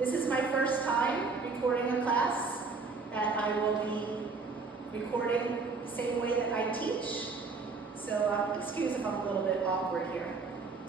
This is my first time recording a class that I will be recording the same way that I teach. So excuse if I'm a little bit awkward here.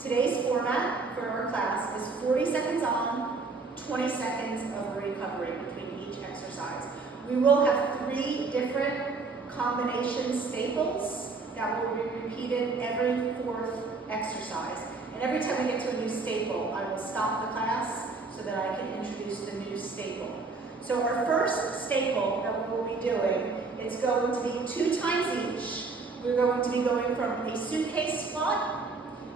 Today's format for our class is 40 seconds on, 20 seconds of recovery between each exercise. We will have 3 different combination staples that will be repeated every 4th exercise. And every time we get to a new staple, I will stop the class so that I can introduce the new staple. So our first staple that we will be doing, it's going to be 2 times each. We're going to be going from a suitcase squat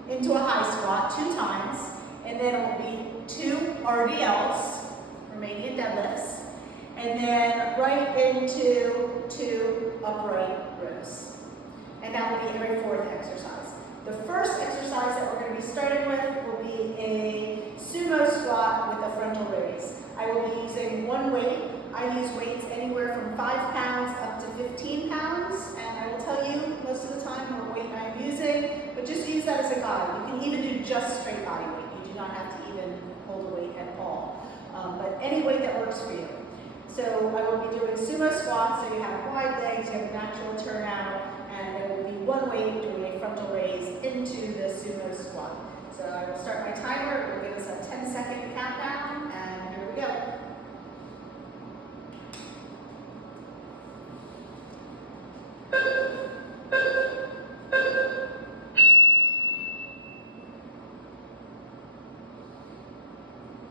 into a high squat 2 times, and then it will be 2 RDLs, Romanian deadlifts, and then right into 2 upright rows. And that will be every 4th exercise. The first exercise that we're going to be starting with will be a sumo squat with a frontal raise. I will be using one weight. I use weights anywhere from 5 pounds up to 15 pounds, and I will tell you most of the time what weight I'm using, but just use that as a guide. You can even do just straight body weight. You do not have to even hold a weight at all, but any weight that works for you. So I will be doing sumo squats, so you have wide legs, you have natural turnout, and there will be one weight doing a frontal raise into the sumo squat. So I will start my timer. It will give us a 10-second countdown, and here we go.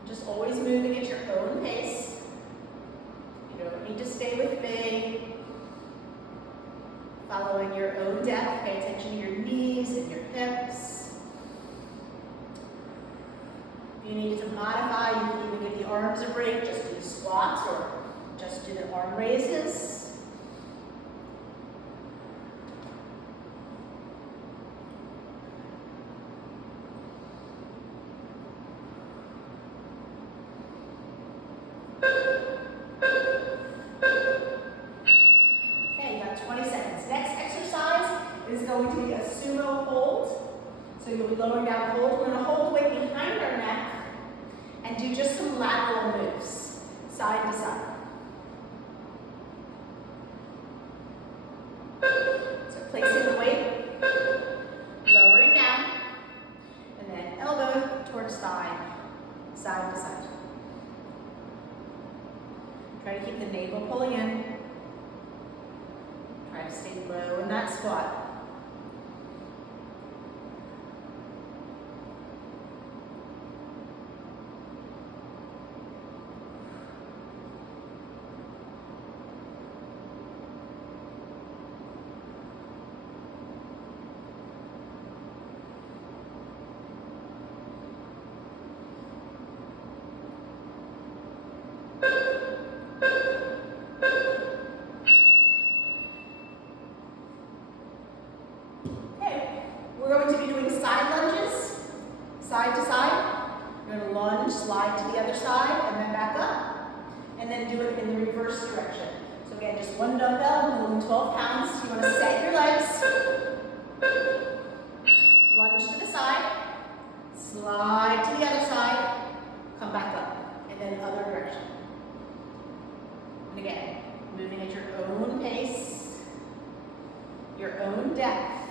Just always moving at your own pace. You don't need to stay with me. Following your own depth, pay attention to your knees and your hips. If you need to modify, you can even give the arms a break, just do squats or just do the arm raises. Going to be a sumo hold. So you'll be lowering down hold. We're going to hold weight behind our neck and do just some lateral moves, side to side. So placing the weight, lowering down, and then elbow towards thigh, side to side. Try to keep the navel pulling in. Try to stay low in that squat. We're going to be doing side lunges, side to side. You're going to lunge, slide to the other side, and then back up. And then do it in the reverse direction. So again, just one dumbbell, moving 12 pounds. You want to set your legs. Lunge to the side. Slide to the other side. Come back up. And then other direction. And again, moving at your own pace, your own depth.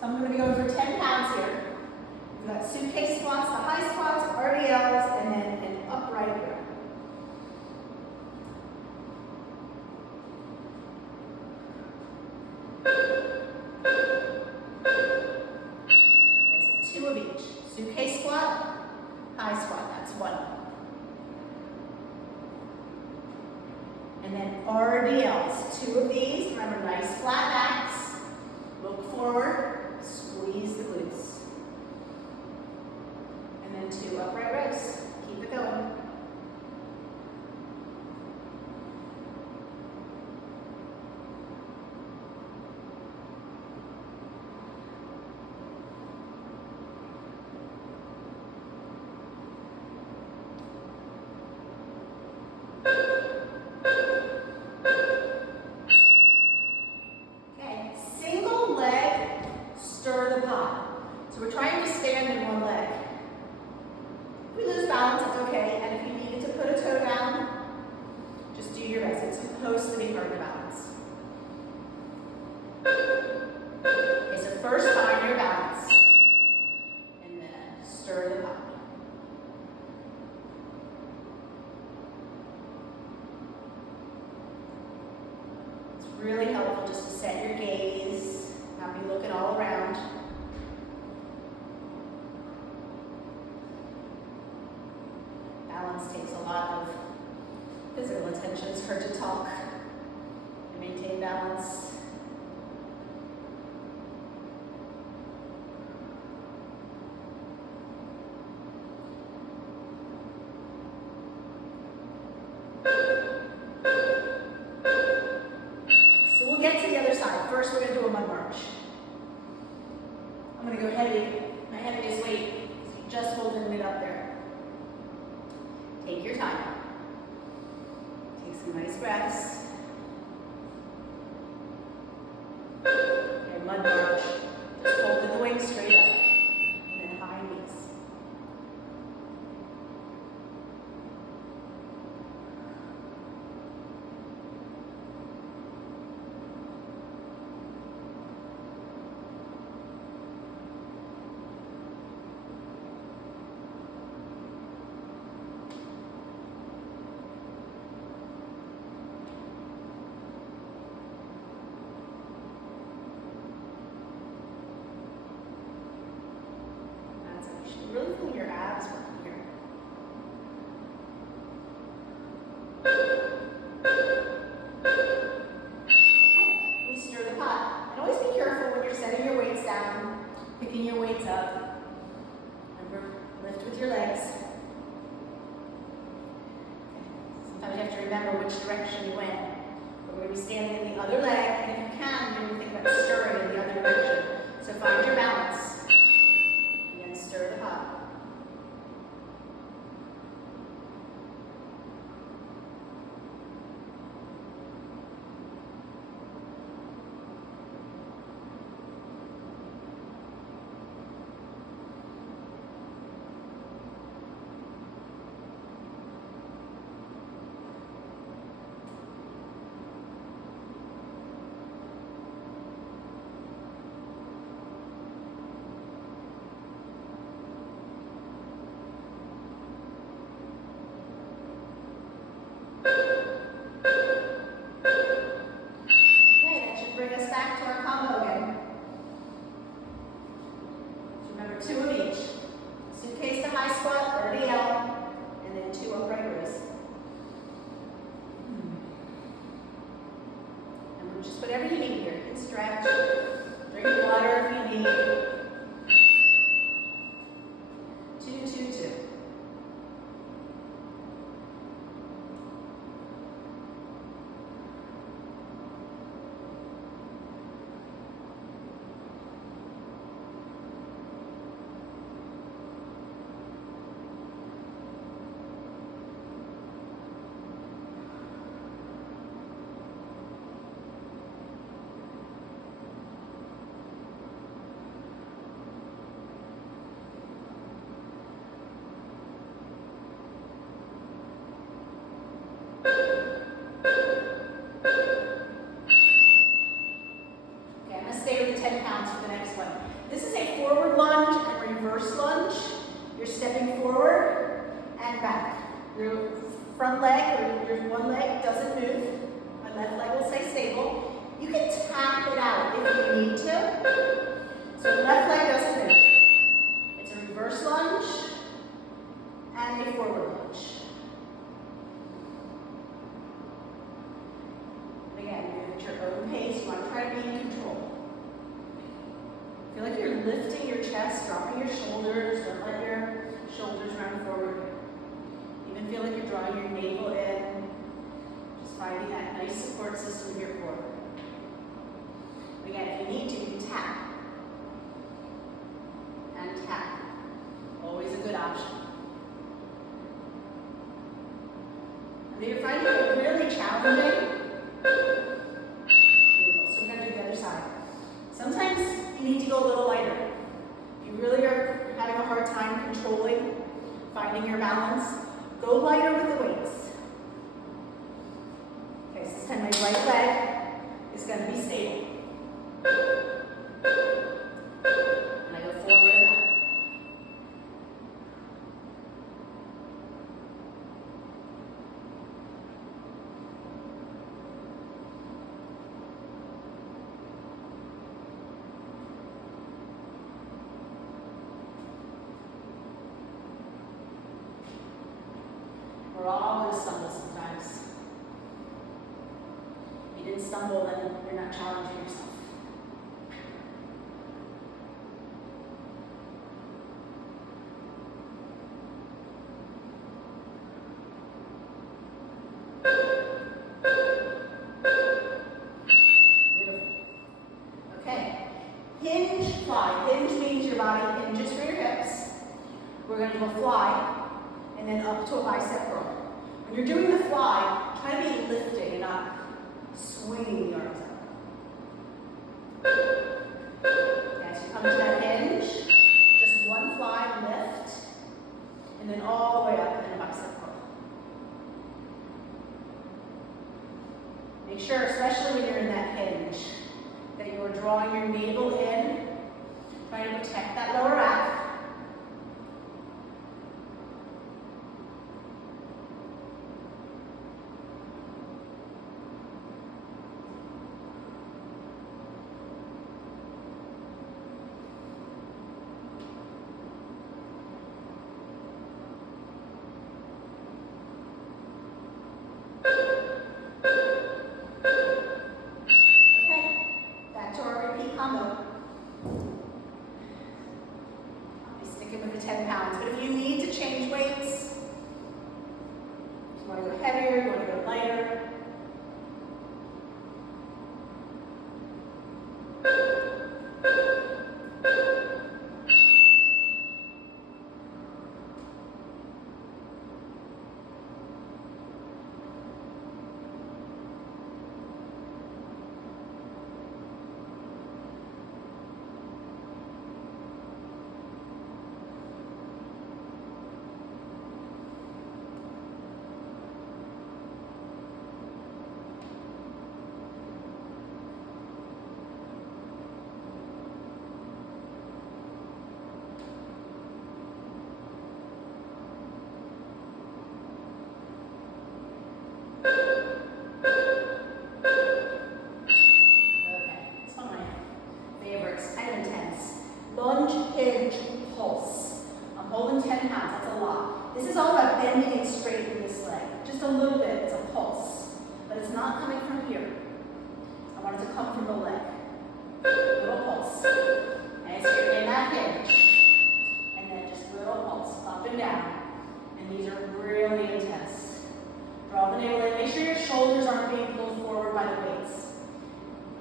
So I'm going to be going for 10 pounds here. We've got suitcase squats, the high squats, RDLs, and then an upright row. Okay, so 2 of each. Suitcase squat, high squat, that's 1. And then RDLs, 2 of these. Remember, nice flat backs. Look forward. Squeeze the glutes. And then 2 upright rows. Keep it going. the pod. So we're trying to stand in one leg. If we lose balance, it's okay. And if you needed to put a toe down, just do your best. It's supposed to be hard to balance. Okay, so first find your balance. And then stir the pod. It's really helpful just to set your gaze, not be looking all around. Balance takes a lot of physical attention. It's hard to talk and maintain balance. So we'll get to the other side. First, we're going to do a mud march. I'm going to go heavy, my heaviest weight, just holding it up there. Take your time. Take some nice breaths. Okay, mud march. Just holding the weight straight up. And then high knees. Really feel your abs working here. Okay, we stir the pot. And always be careful when you're setting your weights down, picking your weights up. Remember, lift with your legs. Sometimes you have to remember which direction you went. But we're going to be standing in the other leg, and if you can, you're going to think about stirring in the other direction. So find your balance. Stir the pot. Bring us back to our combo again. So remember, 2 of each. Suitcase to high squat or DL, and then 2 upright rows. And just whatever you need here. You can stretch, drink water if you need. 2, 2, 2. Stepping forward and back. Your front leg or your one leg doesn't move. My left leg will stay stable. You can tap it out if you need to. So the left leg doesn't move. It's a reverse lunge and a forward lunge. Again, move at your own pace. You want to try to be in control. Feel like you're lifting your chest, dropping your shoulders. Don't let your shoulders round forward. Even feel like you're drawing your navel in. Just finding that nice support system of your core. Again, if you need to, you can tap. And tap. Always a good option. And if you're finding it really challenging, beautiful. So we're going to do the other side. Sometimes you need to go a little lighter. you really are having a hard time controlling, finding your balance, go lighter with the weights. Okay, so this time my right leg is going to be stable. And I go forward and back. We're all going to stumble sometimes. If you didn't stumble, then you're not challenging yourself. Beautiful. Okay. Hinge, fly. Hinge means your body hinges for your hips. We're going to do a fly, and then up to a bicep curl. When you're doing the fly, try to be lifting and not swinging the arms out. Okay, so you come to that hinge, just one fly, lift, and then all the way up and a bicep curl. Make sure, especially when you're in that hinge, that you are drawing your navel in, trying to protect that lower back. Combo. I'll be sticking with the 10 pounds, but if you need to change weights, if you want to go heavier, you want to go lighter. Lunge, hinge, pulse. I'm holding 10 pounds, that's a lot. This is all about bending and straightening this leg. Just a little bit, it's a pulse. But it's not coming from here. I want it to come from the leg. Little pulse. And so you're in that hinge. And then just little pulse, up and down. And these are really intense. Draw the navel in, make sure your shoulders aren't being pulled forward by the weights.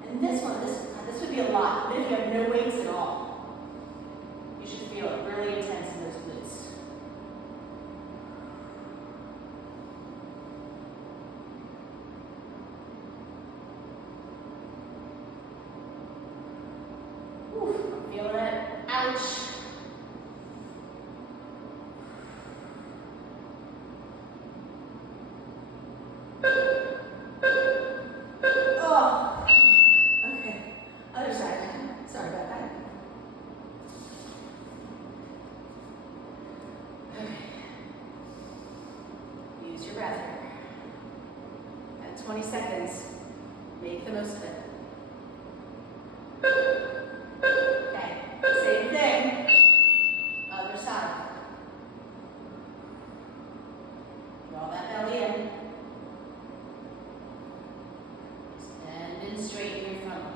And this one, this would be a lot, even if you have no weights at all. You should feel it really intense in those glutes. Whew, I'm feeling it. Ouch. Oh. Okay. Other side. Sorry about that. Use your breath here. At 20 seconds, make the most of it. Okay, same thing. Other side. Draw that belly in. Stand and straighten your front leg.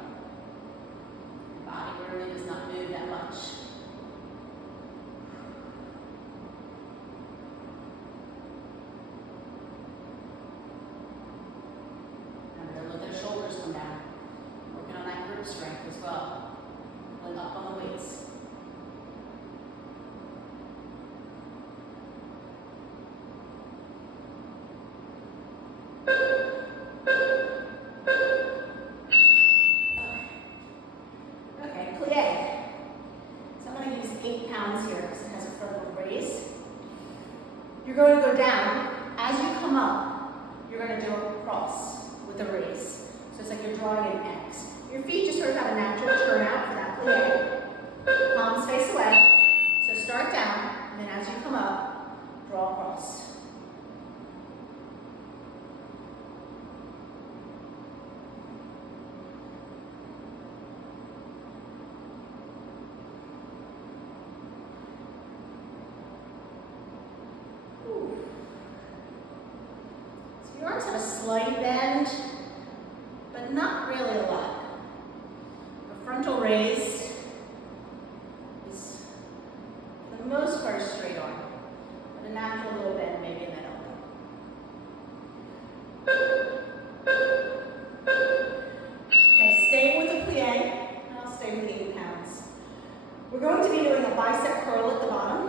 Your body really does not move that much. Shoulders come down. You're going to go down. As you come up, you're going to do a cross with a raise. So it's like you're drawing an X. Your feet just sort of have a natural turnout for that plie. Palms face away. So start down, and then as you come up, draw a cross. Your arms have a slight bend, but not really a lot. A frontal raise is, for the most part, a straight arm, but a natural little bend maybe in that elbow. Okay, stay with the plie, and I'll stay with the 8 pounds. We're going to be doing a bicep curl at the bottom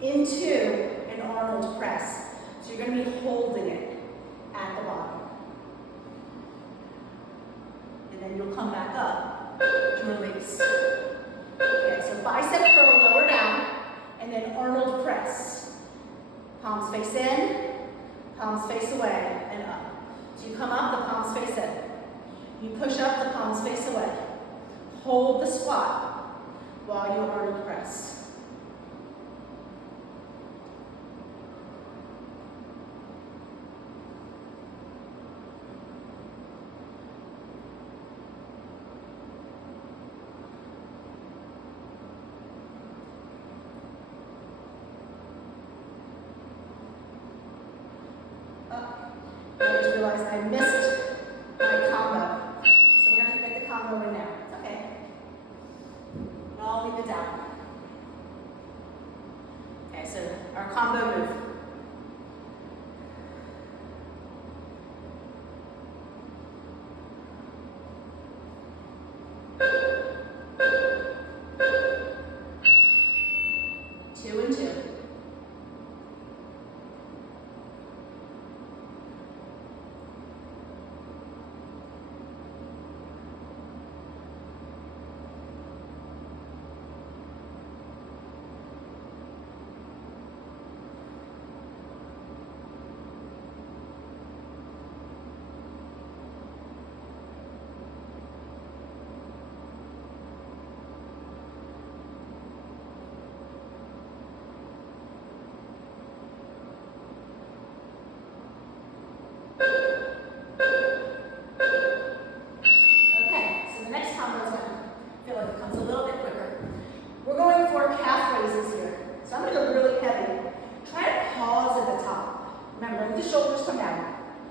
into an Arnold press. So you're going to be holding it at the bottom. And then you'll come back up to release. Okay, so bicep curl lower down, and then Arnold press. Palms face in, palms face away, and up. So you come up, the palms face in. You push up, the palms face away. Hold the squat while you Arnold press. I just realized I missed my combo. So we're going to get the combo in now. It's okay. And I'll leave it down. Okay, so our combo move. Two and two.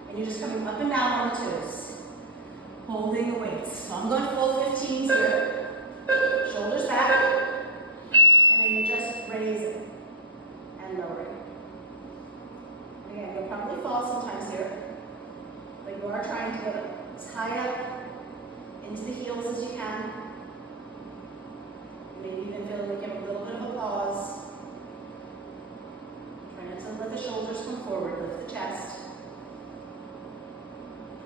And you're just coming up and down on the toes, holding the weights. So I'm going full 15s here. Shoulders back, and then you just raise it and lower it. Again, you'll probably fall sometimes here, but you are trying to get as high up into the heels as you can. Maybe even feel like you have a little bit of a pause. Try not to let the shoulders come forward, lift the chest.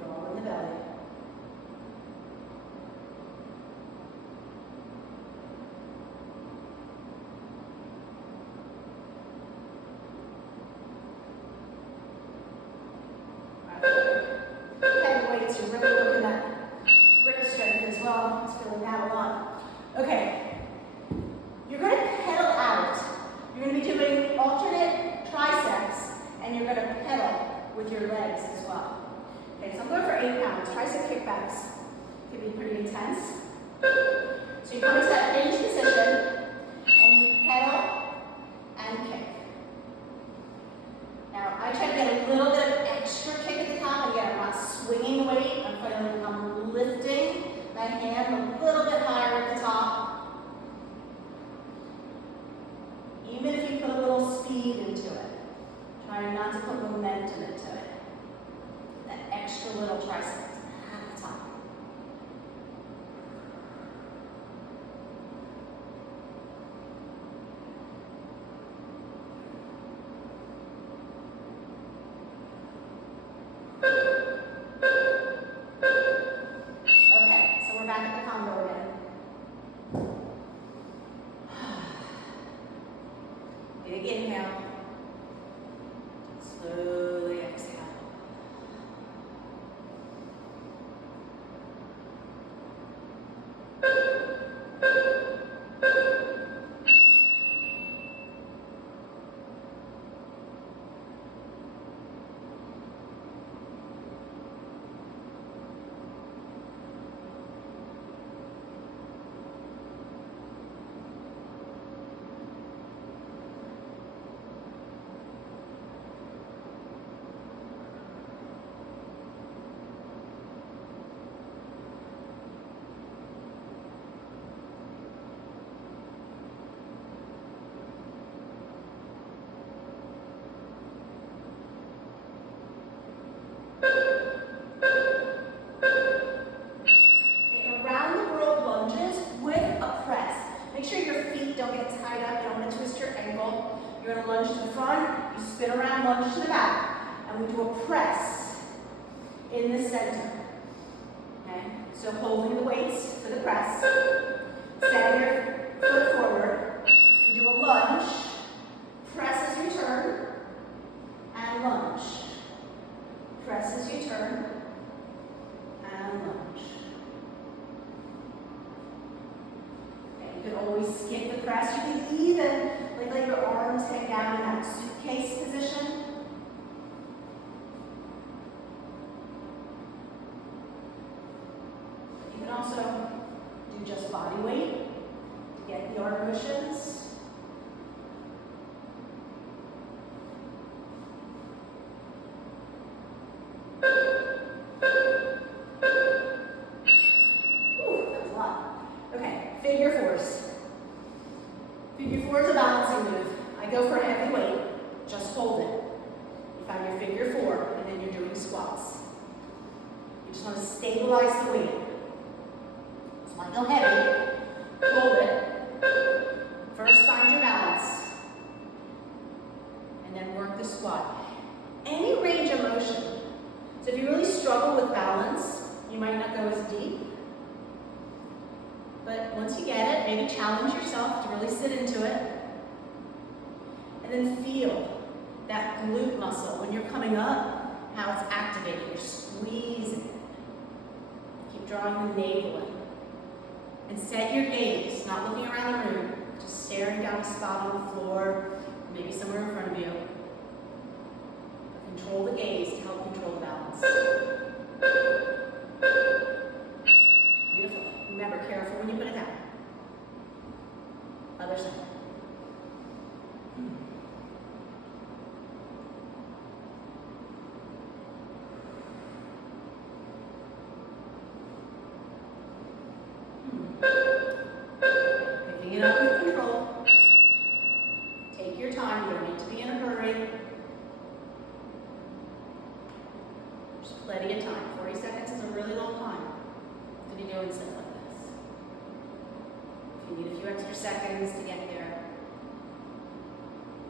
Draw in the belly. Heavy weights, you're really working that grip strength as well. It's feeling that a lot. Okay, you're going to pedal out. You're going to be doing alternate triceps, and you're going to pedal with your legs as well. Okay, so I'm going for 8 pounds. Tricep kickbacks can be pretty intense. So you come into that hinge position, and you pedal and kick. Now, I try to get a little bit of extra kick at the top. Again, I'm not swinging the weight. I'm feeling like I'm lifting my hand a little bit higher at the top. Even if you put a little speed into it, trying not to put momentum into it. That extra little tricep at the top. Okay, so we're back at the combo again. Big inhale. Slowly exhale. You're going to lunge to the front, you spin around, lunge to the back, and we do a press in the center. Okay? So holding the weights for the press, setting your foot forward, you do a lunge, press as you turn, and lunge. Press as you turn, and lunge. Okay, you can always skip the press. You can even let your arms hang down in that suitcase position. You can also do just body weight to get the arm motions. Ooh, that was a lot. Okay, figure fours. Figure four is a balancing move. I go for a heavy weight, just hold it. You find your figure four, and then you're doing squats. You just want to stabilize the weight. It's not go heavy. Hold it. First, find your balance. And then work the squat. Any range of motion. So if you really struggle with balance, you might not go as deep. But once you get it, maybe challenge yourself to really sit into it. And then feel that glute muscle when you're coming up, how it's activated. You're squeezing it. Keep drawing the navel in. And set your gaze, not looking around the room, just staring down a spot on the floor, maybe somewhere in front of you. But control the gaze to help control the balance. Beautiful. Remember, careful when you put it down. Other side. Picking it up with control. Take your time. You don't need to be in a hurry. There's plenty of time. 40 seconds is a really long time to be doing stuff like this. If you need a few extra seconds to get there,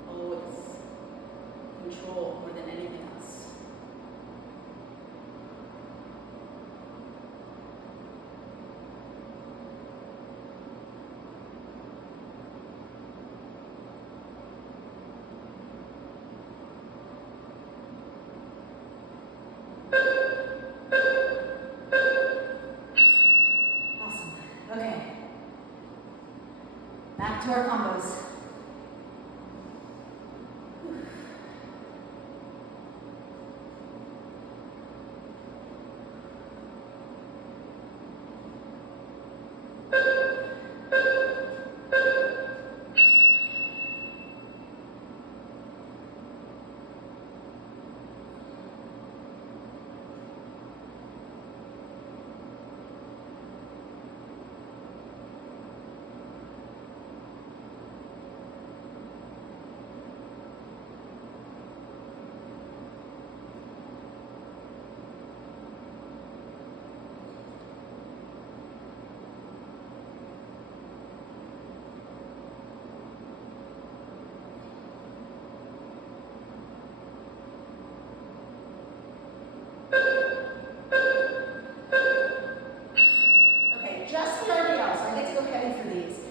always control more than anything else. Awesome. Okay. Back to our combos.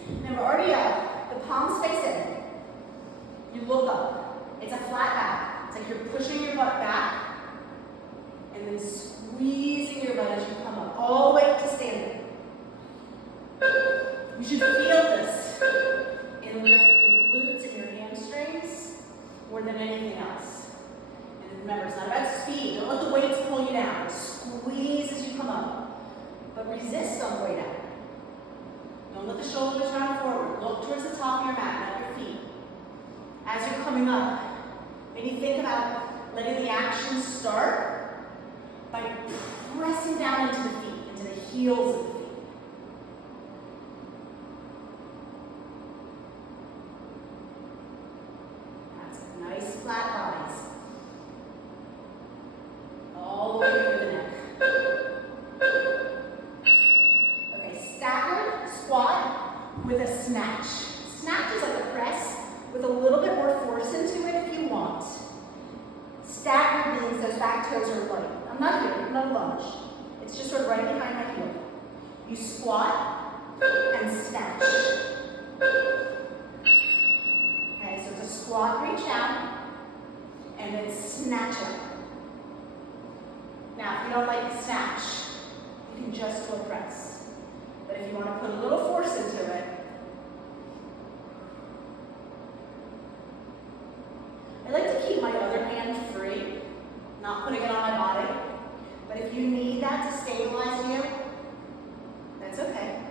Remember, RDL, the palms face in. You look up. It's a flat back. It's like you're pushing your butt back and then squeezing your butt as you come up, all the way to standing. You should feel this in your glutes and your hamstrings more than anything else. And remember, it's not about speed. Don't let the weights pull you down. Squeeze as you come up, but resist on the way down. Don't let the shoulders round forward. Look towards the top of your mat, not your feet. As you're coming up, maybe think about letting the action start by pressing down into the feet, into the heels of the feet. That's it. Nice flat bodies. All the way through the neck. Okay, staggered squat with a snatch. Snatch is like a press with a little bit more force into it if you want. Staggered means those back toes are light. I'm not here, no lunge. It's just sort of right behind my heel. You squat and snatch. Okay, so it's a squat, reach down, and then snatch up. Now, if you don't like the snatch, you can just do a press. But if you want to put a little force into it, I like to keep my other hand free, not putting it on my body. But if you need that to stabilize you, that's okay.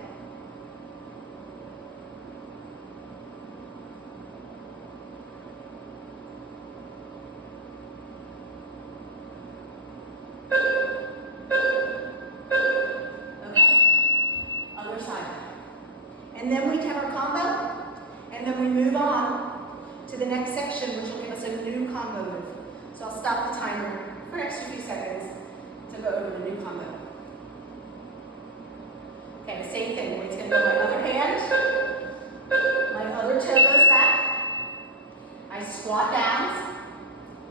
And then we have our combo, and then we move on to the next section, which will give us a new combo move. So I'll stop the timer for an extra few seconds to go over the new combo. Okay, the same thing. We're going to go my other hand, my other toe goes back, I squat down,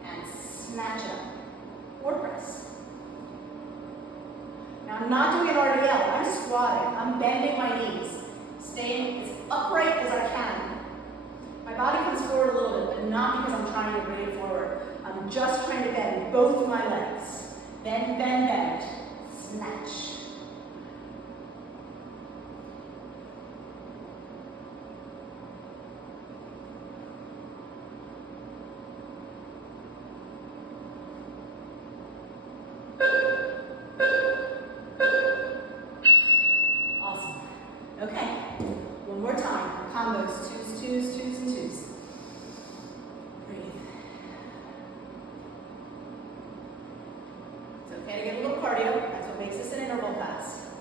and snatch up, or press. Now I'm not doing an RDL, I'm squatting, I'm bending my knees. Staying as upright as I can. My body comes forward a little bit, but not because I'm trying to bring it forward. I'm just trying to bend both of my legs. Bend, bend, bend. Snatch. Awesome. Okay. One more time. Combos, twos, twos, twos, and twos. Breathe. It's okay to get a little cardio. That's what makes this an interval class.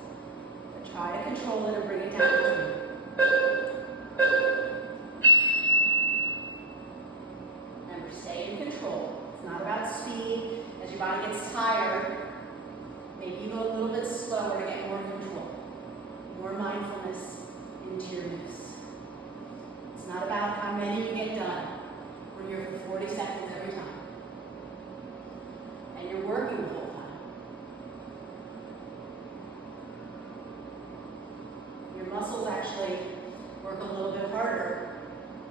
But try to control it and bring it down. Remember, stay in control. It's not about speed. As your body gets tired, maybe you go a little bit slower to get more control. More mindfulness into your moves. It's not about how many you get done. We're here for 40 seconds every time. And you're working the whole time. Your muscles actually work a little bit harder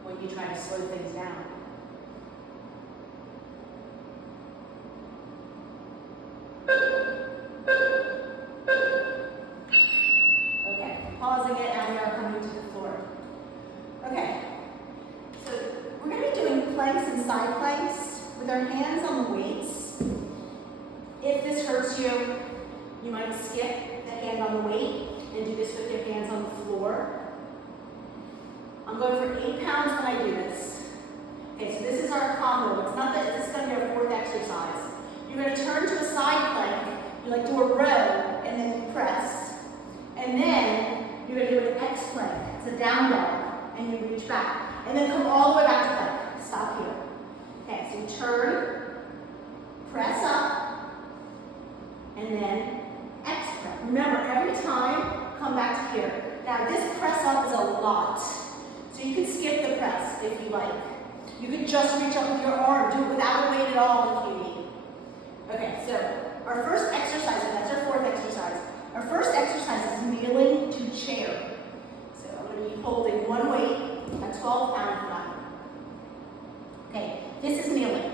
when you try to slow things down. Pausing it, and we are coming to the floor. Okay, so we're going to be doing planks and side planks with our hands on the weights. If this hurts you, you might skip the hand on the weight and do this with your hands on the floor. I'm going for 8 pounds when I do this. Okay, so this is our combo. It's not that this is going to be our 4th exercise. You're going to turn to a side plank. You like do a row and then you press. And then you're going to do an X plank. It's a down dog. And you reach back. And then come all the way back to plank. Stop here. Okay, so you turn, press up, and then X plank. Remember, every time, come back to here. Now, this press up is a lot. So you can skip the press if you like. You could just reach up with your arm. Do it without a weight at all if you need. Okay, so our first exercise, and that's our 4th exercise. Our first exercise is kneeling to chair. So I'm going to be holding one weight, a 12-pound flat. Okay, this is kneeling.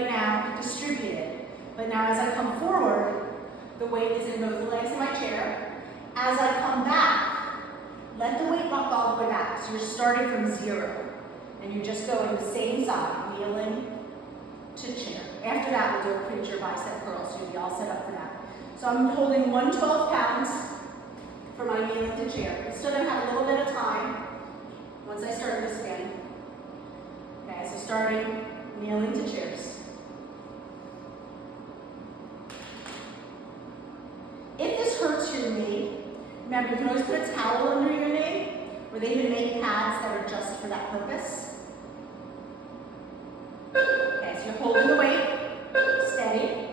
right now distributed. But now as I come forward, the weight is in both legs of my chair. As I come back, let the weight lock all the way back. So you're starting from 0. And you're just going the same side, kneeling to chair. After that, we'll do a preacher bicep curl, so you'll be all set up for that. So I'm holding 112 pounds for my kneeling to chair. We're still going to have a little bit of time once I start this again. Okay, so starting kneeling to chairs. If this hurts your knee, remember you can always put a towel under your knee, or they even make pads that are just for that purpose. Okay, so you're holding the weight, steady.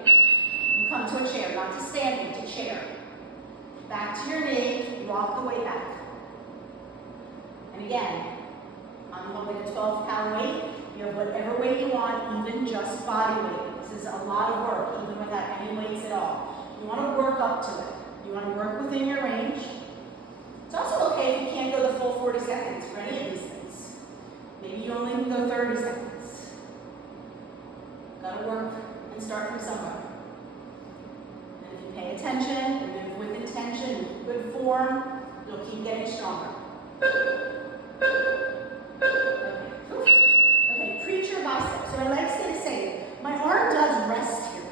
You come to a chair, not to standing, to chair. Back to your knee, rock the weight back. And again, I'm holding a 12-pound weight. You have whatever weight you want, even just body weight. This is a lot of work, even without any weights at all. You want to work up to it. You want to work within your range. It's also okay if you can't go the full 40 seconds for any of these things. Maybe you only can go 30 seconds. Gotta work and start from somewhere. And if you pay attention, and move with intention, with good form, you'll keep getting stronger. Okay, preacher bicep. So my legs stay the same. My arm does rest here.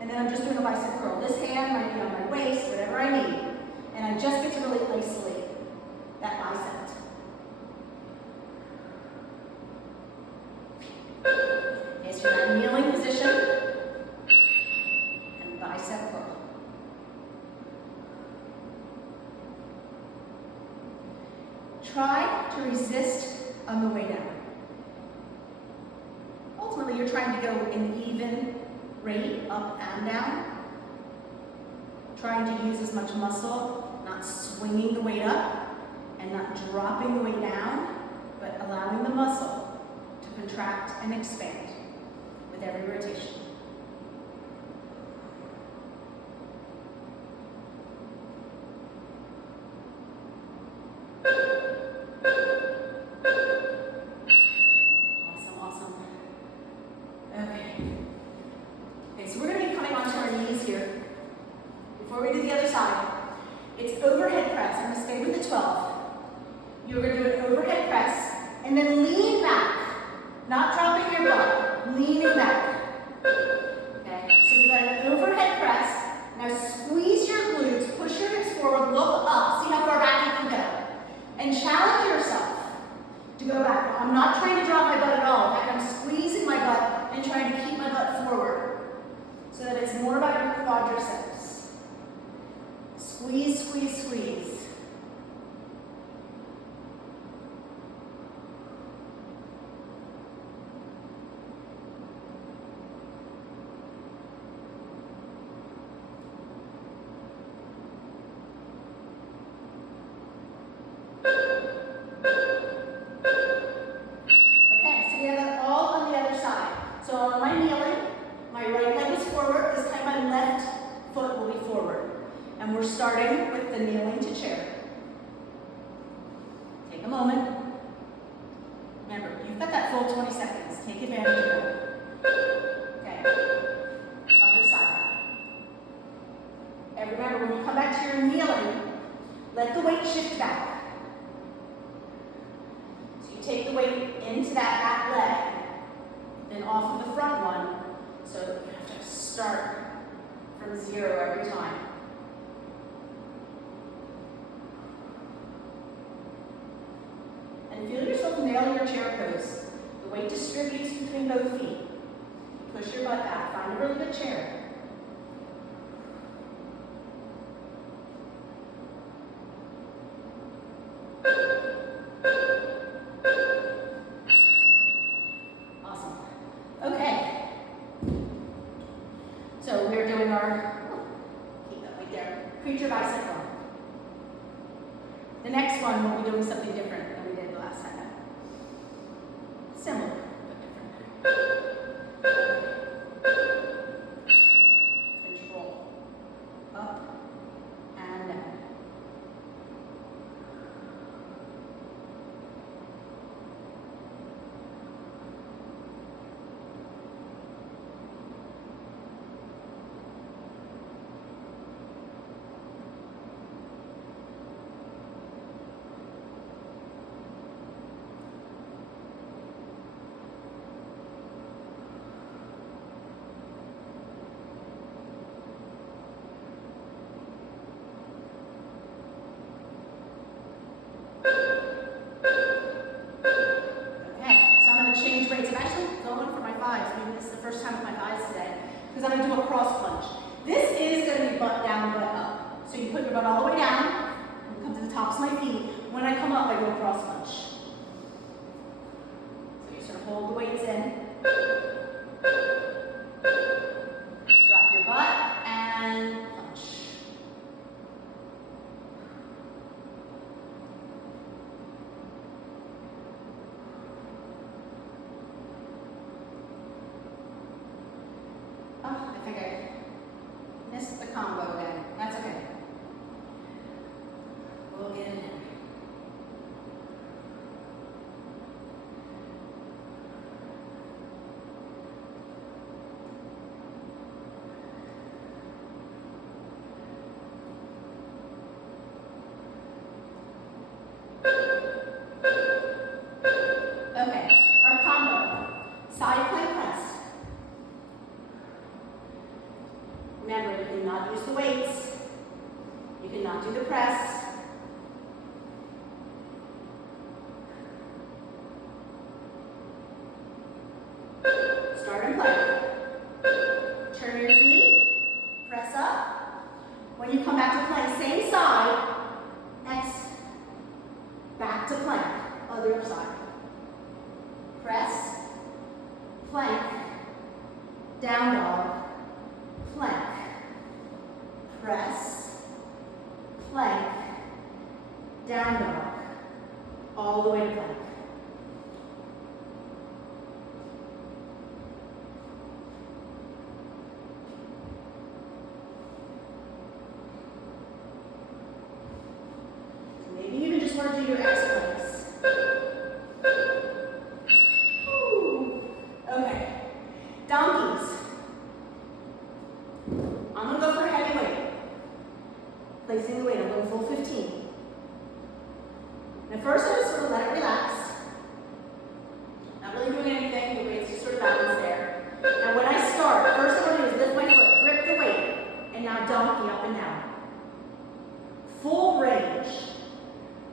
And then I'm just doing a bicep curl. This hand might be on my waist, whatever I need. And I just get to really isolate that bicep. Okay, so you're in that kneeling position and bicep curl. Try to resist on the way down. Ultimately, you're trying to go in even rate, up and down. Trying to use as much muscle, not swinging the weight up and not dropping the weight down, but allowing the muscle to contract and expand with every rotation. Awesome. Okay, so we're going to be coming onto our knees here. Before we do the other side, it's overhead press. I'm going to stay with the 12. You're going to do an overhead press and then lean back, not dropping your butt, leaning back. Okay, so we've got an overhead press. Now squeeze your glutes, push your hips forward, look up, see how far back you can go. And challenge yourself to go back. I'm not trying to drop my butt at all. In fact, I'm squeezing my butt and trying to keep my butt forward so that it's more about your quadriceps. Squeeze, squeeze, squeeze. Okay, so we have that all on the other side. So on my kneeling, my right leg is forward. This time my left foot will be forward. And we're starting with the kneeling to chair. Take a moment. Remember, you've got that full 20 seconds. Take advantage of it. Okay. Other side. And remember, when you come back to your kneeling, let the weight shift back. So you take the weight into that back leg, then off of the front one. So you have to start from 0 every time. And feel yourself nailing your chair pose. The weight distributes between both feet. Push your butt back. Find a really good chair. Awesome. Okay. So we're doing our, keep that right there, preacher bicep curl. The next one, we'll be doing something different than we did the last time. Similar, but different. Control. Up and down. gonna do a cross punch. This is gonna be butt down, butt up. So you put your butt all the way down, and come to the tops of my feet. When I come up, I do a cross punch. So you sort of hold the weights in. Drop your butt and punch. Oh, I think I missed the combo again. That's okay. We'll get it in. Okay, our combo, side plank press. Remember, you cannot use the weights. You cannot do the press. Start in plank. Turn your feet, press up. When you come back to plank, same side, X, back to plank, other side. Press, plank, down dog, plank, press, plank, down dog, all the way to plank. So maybe you even just want to do your X planks. Okay, donkeys. I'm going to go for a heavy weight. Placing the weight, I'm going full 15. Now first, I'm just sort of let it relax. Not really doing anything, the weight's just sort of balanced there. Now when I start, first I'm going to do is lift my foot, grip the weight, and now donkey up and down. Full range,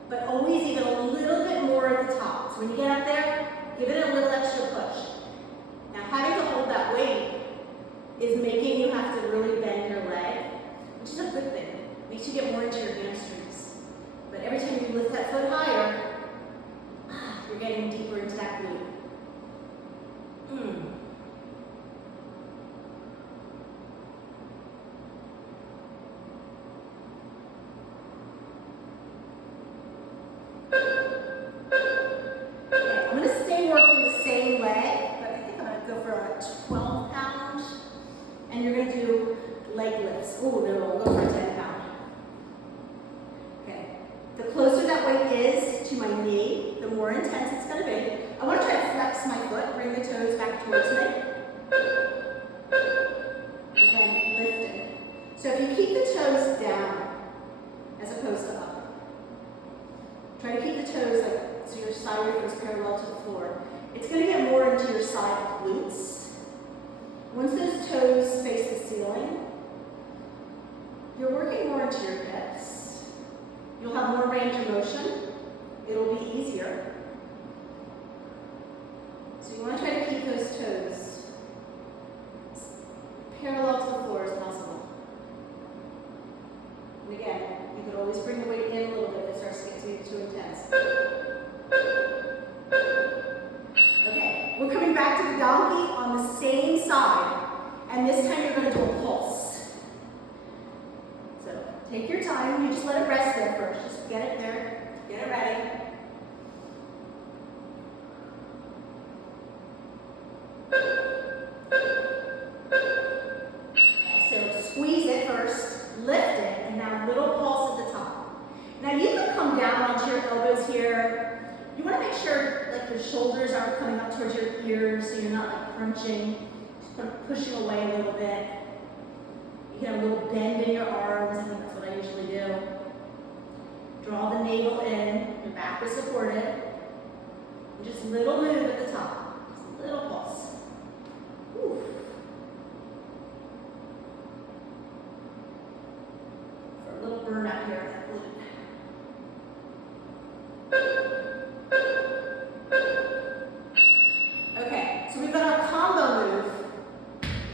but always even a little bit more at the top. So when you get up there, give it a little extra push. Now having to hold that weight is making you have to really bend your leg, which is a good thing. It makes you get more into your hamstrings. But every time you lift that foot higher, you're getting deeper into that glute. Okay, I'm going to stay working the same leg, but I think I'm going to go for a 12 pound, and you're going to do leg lifts. Oh no, we'll go for a 10 pound. Okay, the closer that weight is to my knee, the more intense it's going to be. I want to try to flex my foot, bring the toes back towards me, and then lift it. So if you keep the toes down, as opposed to up, try to keep the toes like so your side of your foot is parallel to the floor. It's going to get more into your side glutes. Once those toes face the ceiling, you're working more into your hips. You'll have more range of motion. It'll be easier. So you want to try to keep those toes parallel to the floor as possible. And again, you could always bring the weight in a little bit if it starts to get too intense. Okay, we're coming back to the donkey on the same side, and this time you're going to do a pulse. So take your time, you just let it rest there first. Just get it there, get it ready. Okay, so squeeze it first, lift it, and now little pulse at the top. Now you can come down onto your elbows here. You want to make sure like your shoulders aren't coming up towards your ears, so you're not like crunching, just kind of pushing away a little bit. You can have a little bend in your arms. I think that's what I usually do. Draw the navel in, your back is supported. And just a little move at the top, just a little pulse. Whew. For a little burn out here at that glute. Okay, so we've got our combo move.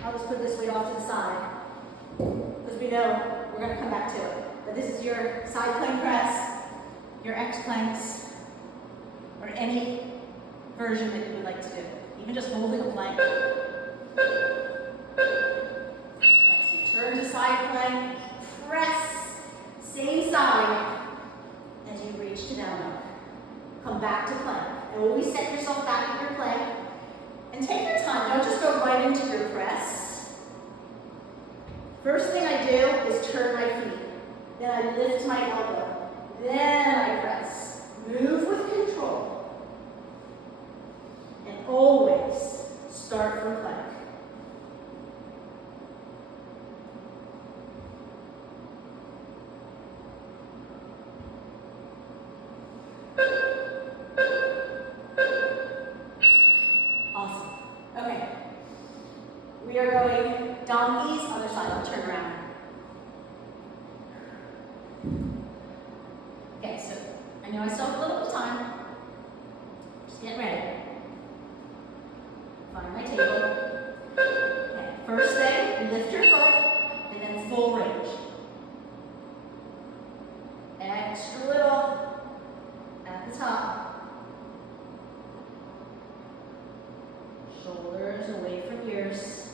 I'll just put this weight off to the plank press, your X planks, or any version that you would like to do. Even just holding a plank. Next, you turn to side plank, press, same side as you reach to down dog. Come back to plank. And always set yourself back in your plank. And take your time, don't just go right into your press. First thing I do is turn my feet. Then I lift my elbow. Then I press. Move with control. And always start from plank. Awesome. Okay. We are going donkeys, other side. I'll turn around. Okay, so I know I still have a little bit of time. Just get ready. Find my table. Okay, first thing, lift your foot, and then full range. Extra little at the top. Shoulders away from ears.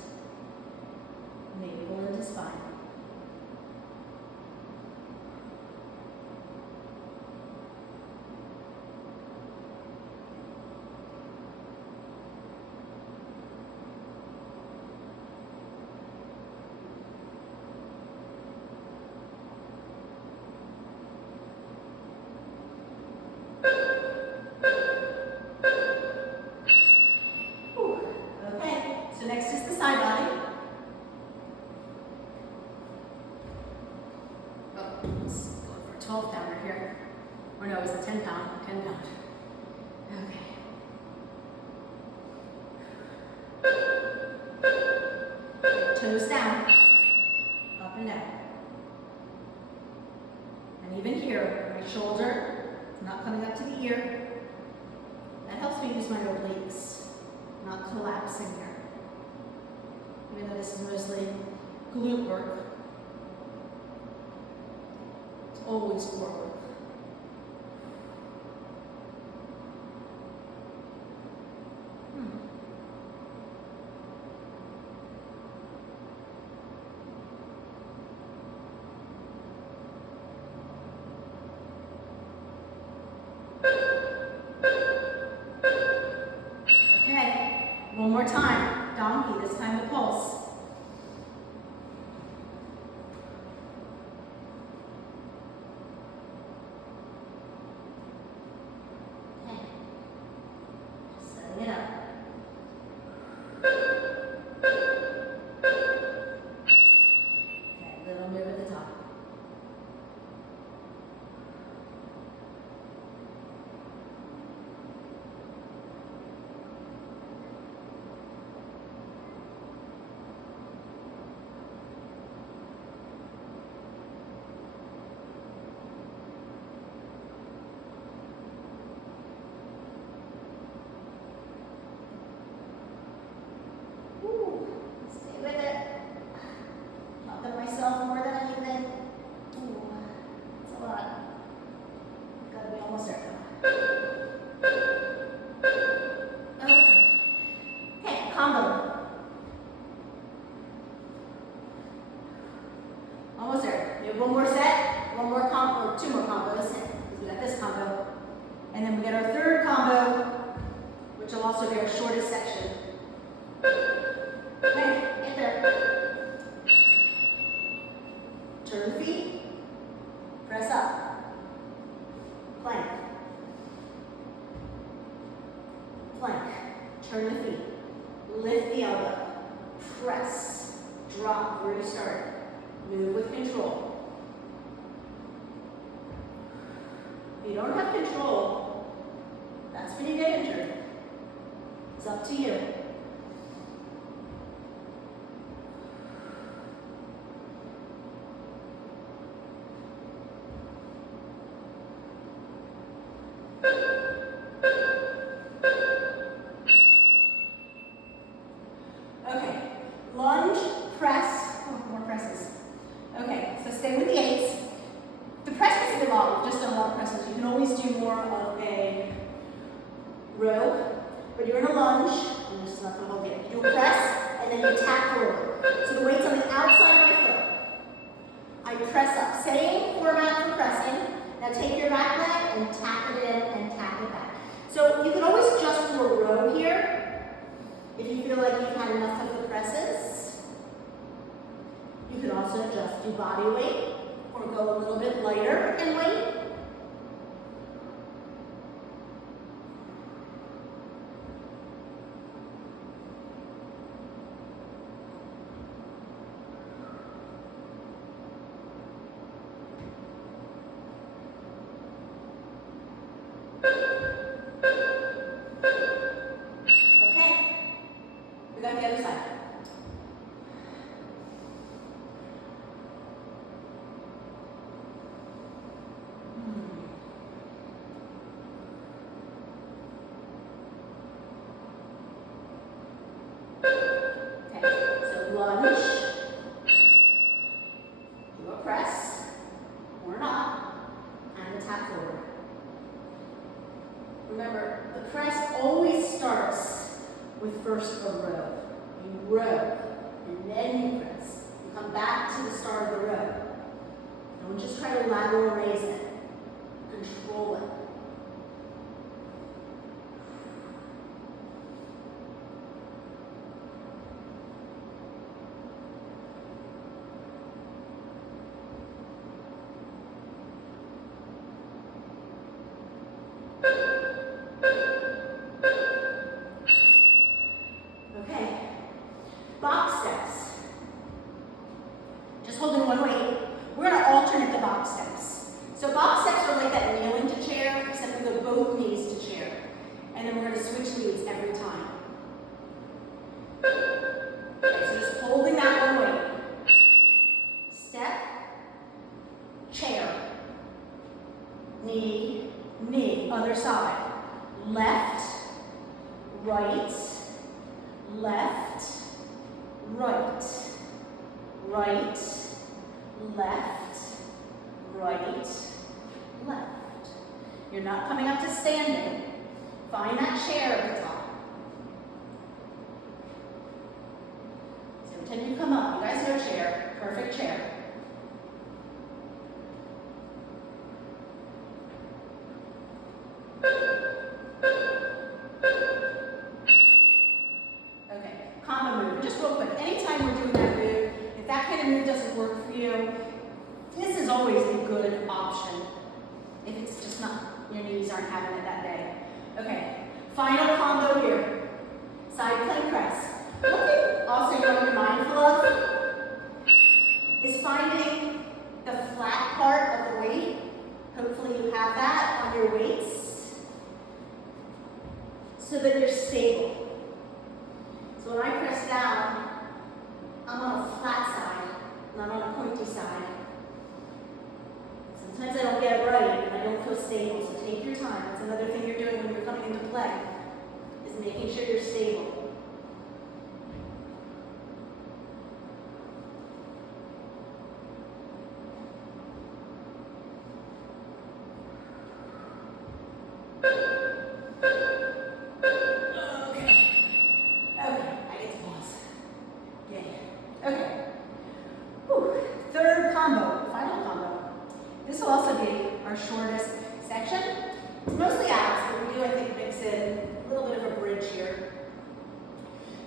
Navel into spine. So next is the side body. Oh, let's go for a 12 pounder here. Or no, it's a 10 pound. Okay. Toes down. Up and down. And even here, my shoulder is not coming up to the ear. That helps me use my obliques, not collapsing here. Even though this is mostly glute work, it's always core work. Okay, one more time. Donkey, this time the pulse. Okay. Just setting it up. Okay, little move at the top. Stay with it. Talk to myself more than anything. Ooh, that's a lot. Gotta be almost there. Okay, combo. Almost there. We have one more set, one more combo, or two more combos. We got this combo. And then we get our third combo, which will also be our shortest section. Okay, get there. Turn the feet. Press up. Plank. Plank. Turn the feet. Lift the elbow. Press. Drop where you started. Move with control. If you don't have control, that's when you get injured. It's up to you. Okay, lunge, press, more presses. Okay, so stay with the eights. The press gets a bit long. row, but you're in a lunge, and this is not gonna hold you. You do a press, and then you tap forward. So the weight's on the outside of my foot. I press up. Same format for pressing. Now take your back leg and tap it in and tap it back. So you can always just do a row here if you feel like you've had enough of the presses. You can also just do body weight or go a little bit lighter in weight. We got the other side. Okay, so lunge, do a press, or not, and a tap forward. Remember, the press always starts with first a row. You row, and then you press. You come back to the start of the row. Don't just try to lateral raise it. Control it. Okay. Box steps. Just holding one weight. We're going to alternate the box steps. So box steps are like that kneeling to chair, except we go both knees to chair. And then we're going to switch leads every time. Okay, so just holding that one weight. Step, chair, knee, knee, other side. Left, right, left, right, right, left, right, left. You're not coming up to standing. Find that chair at the top. So every time you come up, you guys know chair, perfect chair. This is always a good option if it's just not, your knees aren't having it that day. Okay, final combo here. Side plank press. One thing also you want to be mindful of is finding the flat part of the weight. Hopefully you have that on your weights so that you're stable. So when I press down, I'm on a flat side, not on a pointy side. Sometimes I don't get it right and I don't feel stable, so take your time. That's another thing you're doing when you're coming into play, is making sure you're stable. Our shortest section. It's mostly abs, but we do, I think, mix in a little bit of a bridge here.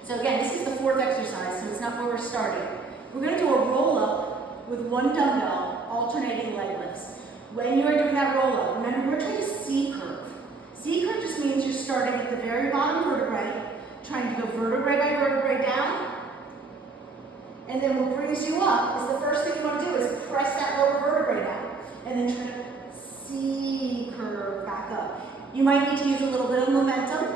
So again, this is the fourth exercise, so it's not where we're starting. We're going to do a roll-up with one dumbbell, alternating leg lifts. When you are doing that roll-up, remember, we're trying to C-curve. C-curve just means you're starting at the very bottom vertebrae, trying to go vertebrae by vertebrae down, and then what brings you up is the first thing you want to do is press that lower vertebrae down, and then try to C-curve back up. You might need to use a little bit of momentum,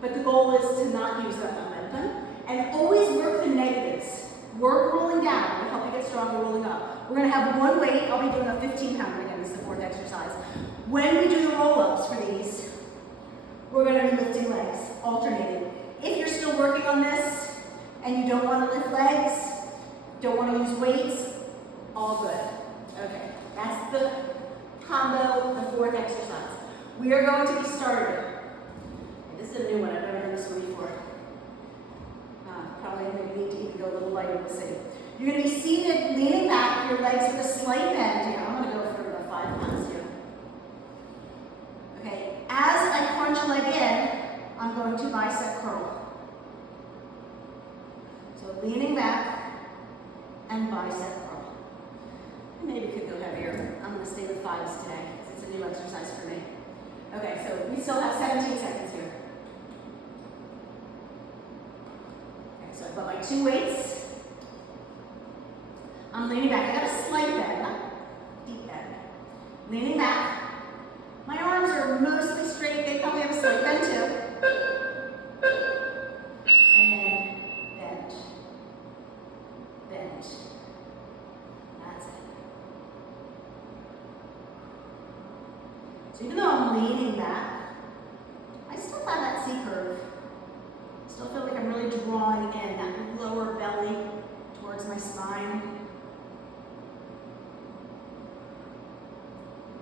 but the goal is to not use that momentum. And always work the negatives. Work rolling down to help you get stronger rolling up. We're going to have one weight. I'll be doing a 15-pounder again. This is the fourth exercise. When we do the roll-ups for these, we're going to be lifting legs, alternating. If you're still working on this and you don't want to lift legs, don't want to use weights, all good. Okay, that's the combo, the fourth exercise. We are going to be starting This is a new one. I've never done this one before. Probably maybe need to even go a little lighter. We'll see. You're going to be seated, leaning back, your legs with a slight bend. Here, I'm going to go for the 5 counts here. Okay, as I crunch a leg in, I'm going to bicep curl. So leaning back and bicep curl. Maybe we could go heavier. I'm going to stay with 5s today because it's a new exercise for me. Okay, so we still have 17 seconds here. Okay, so I've got my 2 weights. I'm leaning back. I got a slight bend, not deep bend. Leaning back. My arms are mostly straight. They probably have a slight bend too. And then bend. Bend. That's it. So even though I'm leaning back, I still have that C curve. Still feel like I'm really drawing in that lower belly towards my spine.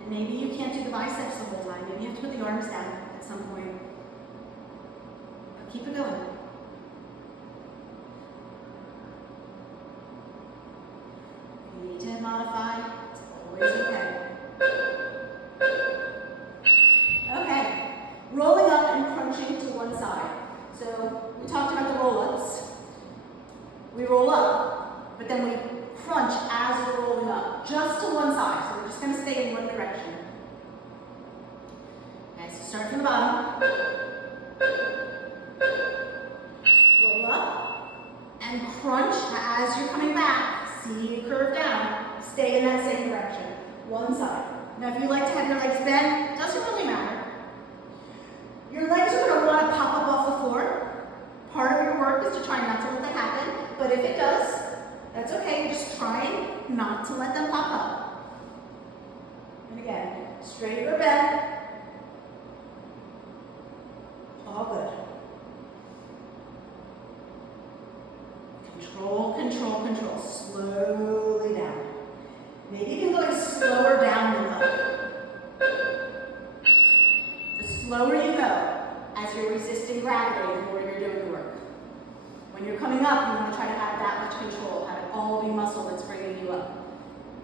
And maybe you can't do the biceps the whole time. Maybe you have to put the arms down at some point. But keep it going. If you need to modify, it's always okay. Okay, rolling up and crunching to one side. So we talked about the roll-ups. We roll up, but then we crunch as we're rolling up, just to one side. So we're just going to stay in one direction. Okay, so start from the bottom. Roll up and crunch as you're coming back. See you curve down. Stay in that same direction. One side. Now if you like to have your legs bent, doesn't really matter. Your legs are going to want to pop up off the floor. Part of your work is to try not to let that happen, but if it does, that's okay. You're just trying not to let them pop up. And again, straight or bend. All good. Control, control, control. Slowly down. Maybe even going slower down than up. The slower you go, as you're resisting gravity, the more you're doing the work. When you're coming up, you want to try to have that much control, have it all be muscle that's bringing you up.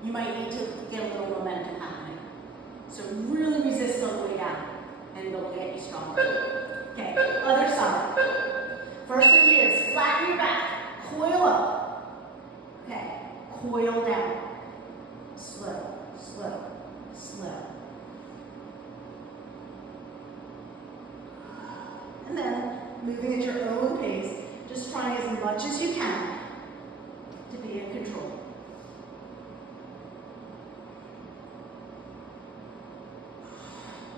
You might need to get a little momentum happening. So really resist on the way down, and it'll get you stronger. Okay, other side. First thing is flatten your back, coil up. Okay, coil down. Slow, slow, slow. And then, moving at your own pace, just try as much as you can to be in control.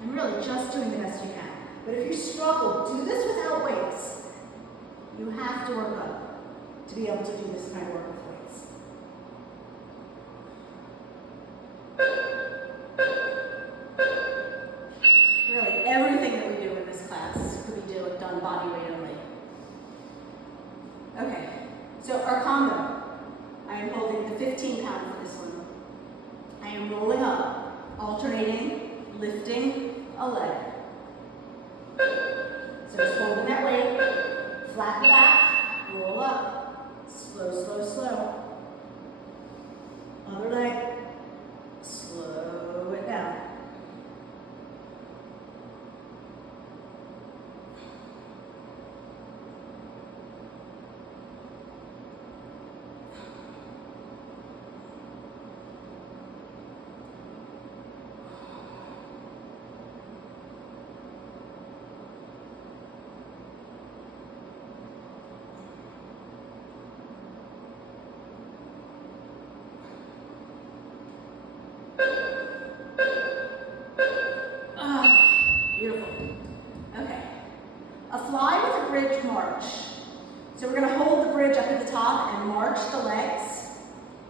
And really just doing the best you can. But if you struggle, do this without weights. You have to work up to be able to do this kind of work with weights. Really, everything that we do in this class could be done body weight only. Okay, so our combo. I am holding the 15-pound for this one. I am rolling up, alternating, lifting a leg. So just holding that weight, flatten back, roll up, slow, slow, slow. Other leg, slow it down. Beautiful. Okay. A fly with a bridge march. So we're going to hold the bridge up at the top and march the legs,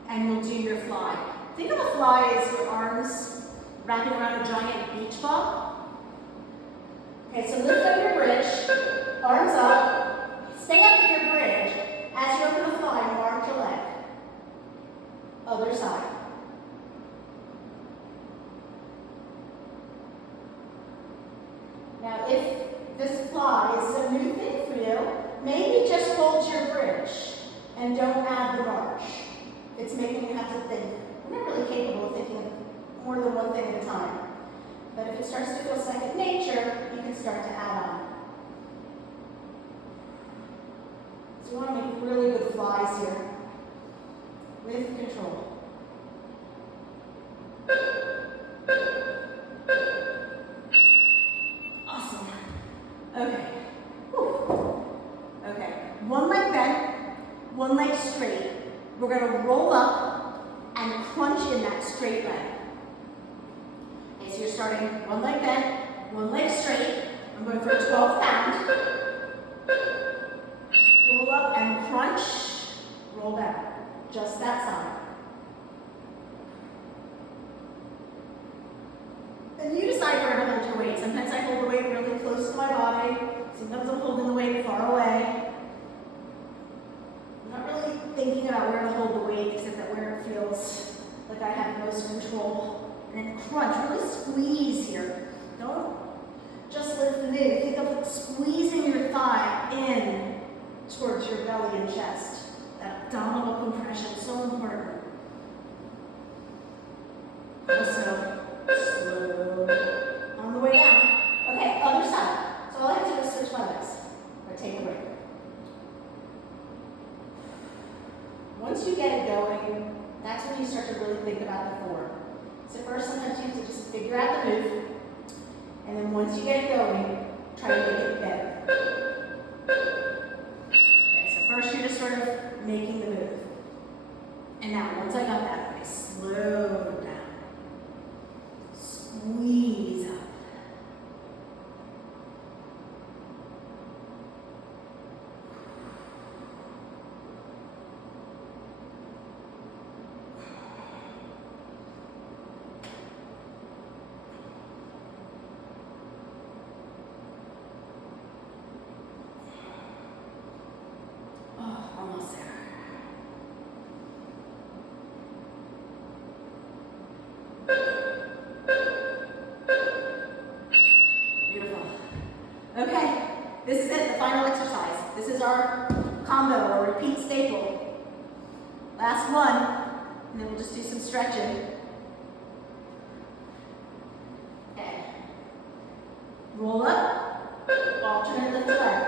and you'll do your fly. Think of a fly as your arms wrapping around a giant beach ball. Okay, so lift up your bridge, arms up, stay up with your bridge. As you're going to fly, march a leg. Other side. Now, if this fly is a new thing for you, maybe just hold your bridge and don't add the march. It's making you have to think. We're not really capable of thinking of more than one thing at a time. But if it starts to feel second nature, you can start to add on. So you want to make really good flies here with control. Awesome. Okay. Whew. Okay. One leg bent, one leg straight. We're going to roll up and crunch in that straight leg. Okay, so you're starting one leg bent, one leg straight. I'm going for a 12 pound. Roll up and crunch, roll down. Just that side. And you decide where to hold your weight. Sometimes I hold the weight really close to my body. Sometimes I'm holding the weight far away. I'm not really thinking about where to hold the weight, except that where it feels like I have most control. And then crunch, really squeeze here. Don't just lift the knee. Think of squeezing your thigh in towards your belly and chest. That abdominal compression, so important. Also, slow on the way down. Okay, other side. So all I have to do is switch my legs, or take a break. Once you get it going, that's when you start to really think about the form. So first, sometimes you have to just figure out the move, and then once you get it going, try to make it better. Okay, so first you're just sort of making the move. And now, once I got that, I slow down. Squeeze up. Oh, almost there. Okay, this is it, the final exercise. This is our combo or repeat staple. Last one, and then we'll just do some stretching. Okay. Roll up, alternate lift the leg.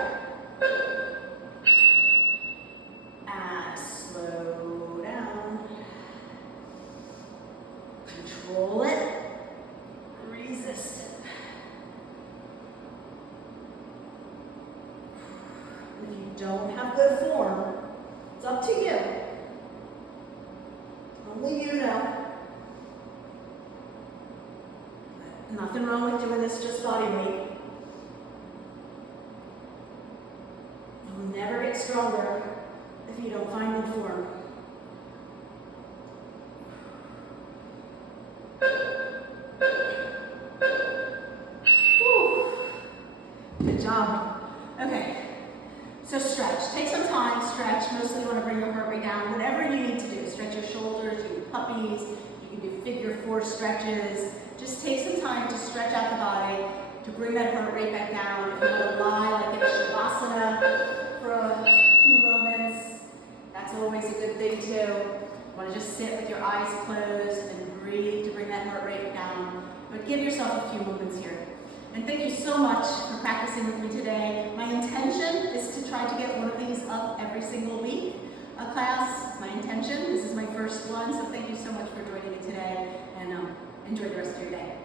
And slow down. Control it, resist it. If you don't have good form, it's up to you. Only you know. Nothing wrong with doing this just body weight. You'll never get stronger if you don't find good form. Whew. Good job. Okay. So stretch. Take some time, stretch. Mostly you want to bring your heart rate down. Whatever you need to do. Stretch your shoulders, you can do puppies, you can do figure 4 stretches. Just take some time to stretch out the body, to bring that heart rate back down. If you want to lie like in a shavasana for a few moments, that's always a good thing too. You want to just sit with your eyes closed and breathe to bring that heart rate down. But give yourself a few moments here. And thank you so much for practicing with me today. My intention is to try to get one of these up every single week. A class, it's my intention. This is my first one, so thank you so much for joining me today, and enjoy the rest of your day.